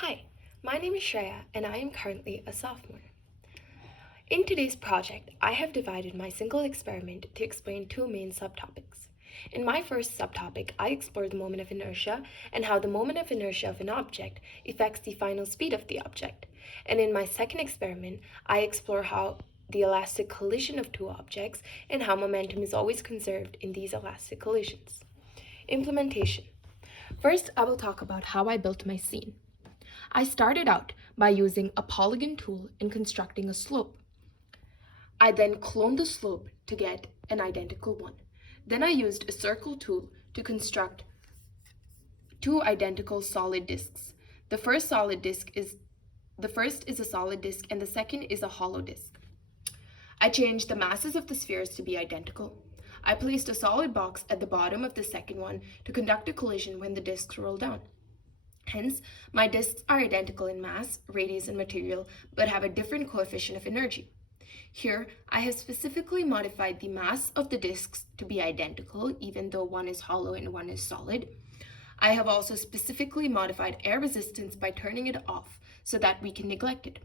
Hi, my name is Shreya and I am currently a sophomore. In today's project, I have divided my single experiment to explain two main subtopics. In my first subtopic, I explore the moment of inertia and how the moment of inertia of an object affects the final speed of the object. And in my second experiment, I explore how the elastic collision of two objects and how momentum is always conserved in these elastic collisions. Implementation. First, I will talk about how I built my scene. I started out by using a polygon tool and constructing a slope. I then cloned the slope to get an identical one. Then I used a circle tool to construct two identical solid disks. The first is a solid disk and the second is a hollow disk. I changed the masses of the spheres to be identical. I placed a solid box at the bottom of the second one to conduct a collision when the disks roll down. Hence, my disks are identical in mass, radius, and material, but have a different coefficient of energy. Here, I have specifically modified the mass of the disks to be identical, even though one is hollow and one is solid. I have also specifically modified air resistance by turning it off so that we can neglect it.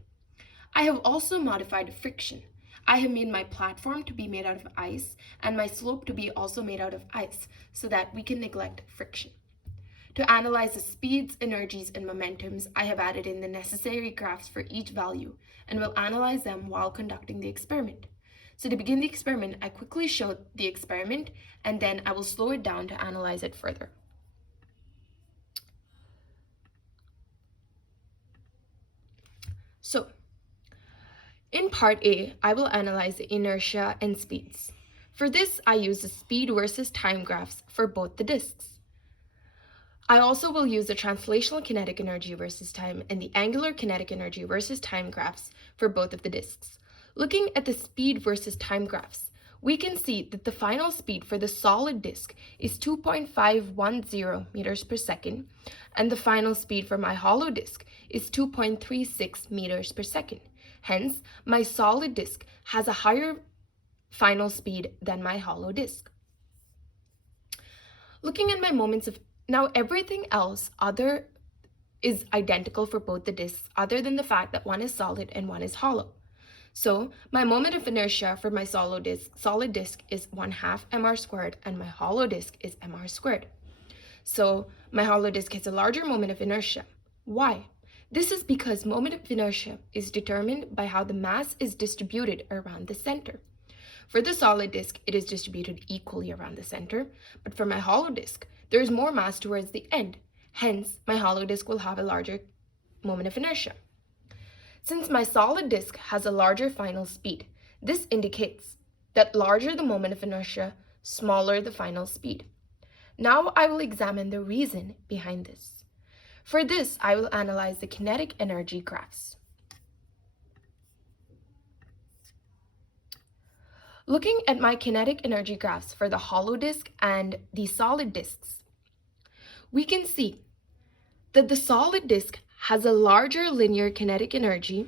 I have also modified friction. I have made my platform to be made out of ice and my slope to be also made out of ice so that we can neglect friction. To analyze the speeds, energies, and momentums, I have added in the necessary graphs for each value and will analyze them while conducting the experiment. So to begin the experiment, I quickly show the experiment and then I will slow it down to analyze it further. So, in part A, I will analyze the inertia and speeds. For this, I use the speed versus time graphs for both the disks. I also will use the translational kinetic energy versus time and the angular kinetic energy versus time graphs for both of the disks. Looking at the speed versus time graphs, we can see that the final speed for the solid disk is 2.510 meters per second, and the final speed for my hollow disk is 2.36 meters per second. Hence, my solid disk has a higher final speed than my hollow disk. Looking at my moments of now, everything else other is identical for both the disks, other than the fact that one is solid and one is hollow. So my moment of inertia for my solid disk is 1/2 mr squared, and my hollow disk is mr squared. So my hollow disk has a larger moment of inertia. Why? This is because moment of inertia is determined by how the mass is distributed around the center. For the solid disk, it is distributed equally around the center, but for my hollow disk, there is more mass towards the end. Hence, my hollow disk will have a larger moment of inertia. Since my solid disk has a larger final speed, this indicates that larger the moment of inertia, smaller the final speed. Now I will examine the reason behind this. For this, I will analyze the kinetic energy graphs. Looking at my kinetic energy graphs for the hollow disk and the solid disks, we can see that the solid disk has a larger linear kinetic energy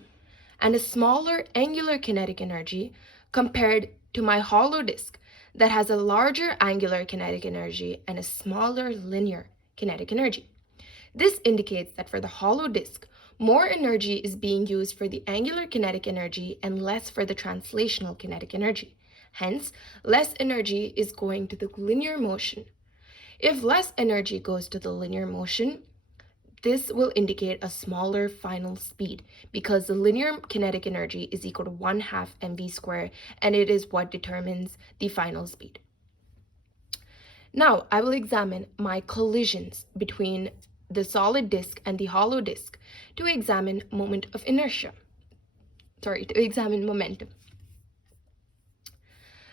and a smaller angular kinetic energy compared to my hollow disk that has a larger angular kinetic energy and a smaller linear kinetic energy. This indicates that for the hollow disk, more energy is being used for the angular kinetic energy and less for the translational kinetic energy. Hence, less energy is going to the linear motion. If less energy goes to the linear motion, this will indicate a smaller final speed because the linear kinetic energy is equal to 1/2 mv squared, and it is what determines the final speed. Now, I will examine my collisions between the solid disk and the hollow disk to examine momentum.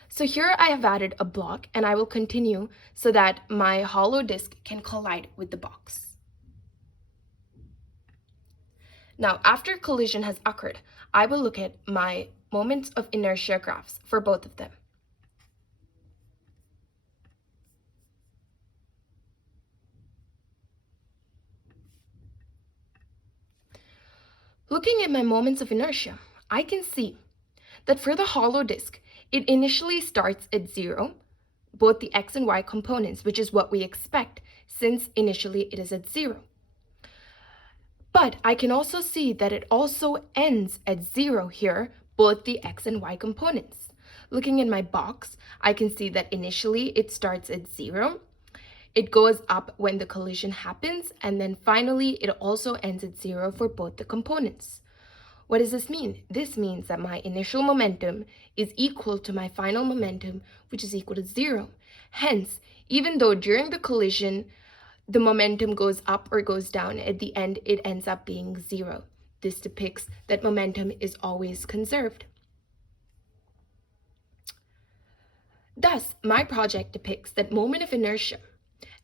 So here I have added a block and I will continue so that my hollow disk can collide with the box. Now, after collision has occurred, I will look at my moments of inertia graphs for both of them. Looking at my moments of inertia, I can see that for the hollow disk, it initially starts at 0, both the x and y components, which is what we expect since initially it is at 0. But I can also see that it also ends at 0 here, both the x and y components. Looking at my box, I can see that initially it starts at 0. It goes up when the collision happens, and then finally it also ends at 0 for both the components. What does this mean? This means that my initial momentum is equal to my final momentum, which is equal to 0. Hence, even though during the collision the momentum goes up or goes down, at the end it ends up being 0. This depicts that momentum is always conserved. Thus, my project depicts that moment of inertia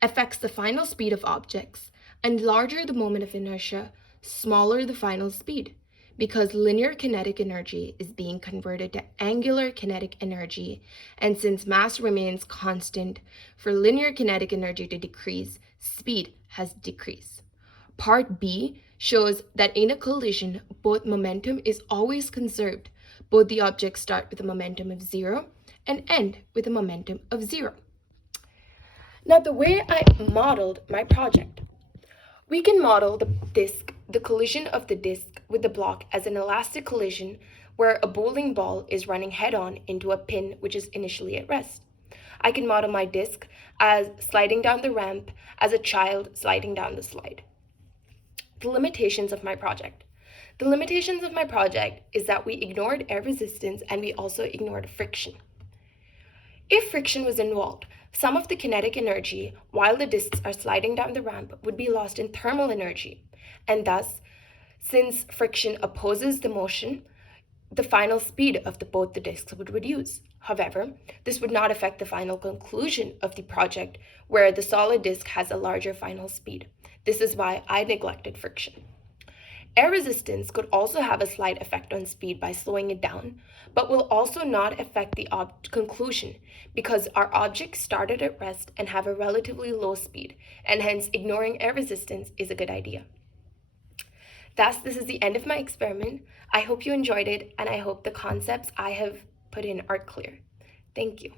affects the final speed of objects, and larger the moment of inertia, smaller the final speed, because linear kinetic energy is being converted to angular kinetic energy, and since mass remains constant, for linear kinetic energy to decrease, speed has decreased. Part B shows that in a collision, both momentum is always conserved. Both the objects start with a momentum of 0 and end with a momentum of 0. Now, the way I modeled my project, we can model the collision of the disk with the block as an elastic collision where a bowling ball is running head-on into a pin which is initially at rest. I can model my disk as sliding down the ramp as a child sliding down the slide. The limitations of my project. The limitations of my project is that we ignored air resistance and we also ignored friction. If friction was involved, some of the kinetic energy while the disks are sliding down the ramp would be lost in thermal energy, and thus, since friction opposes the motion, the final speed of both the disks would reduce. However, this would not affect the final conclusion of the project, where the solid disk has a larger final speed. This is why I neglected friction. Air resistance could also have a slight effect on speed by slowing it down, but will also not affect the conclusion because our objects started at rest and have a relatively low speed, and hence ignoring air resistance is a good idea. Thus, this is the end of my experiment. I hope you enjoyed it, and I hope the concepts I have put in are clear. Thank you.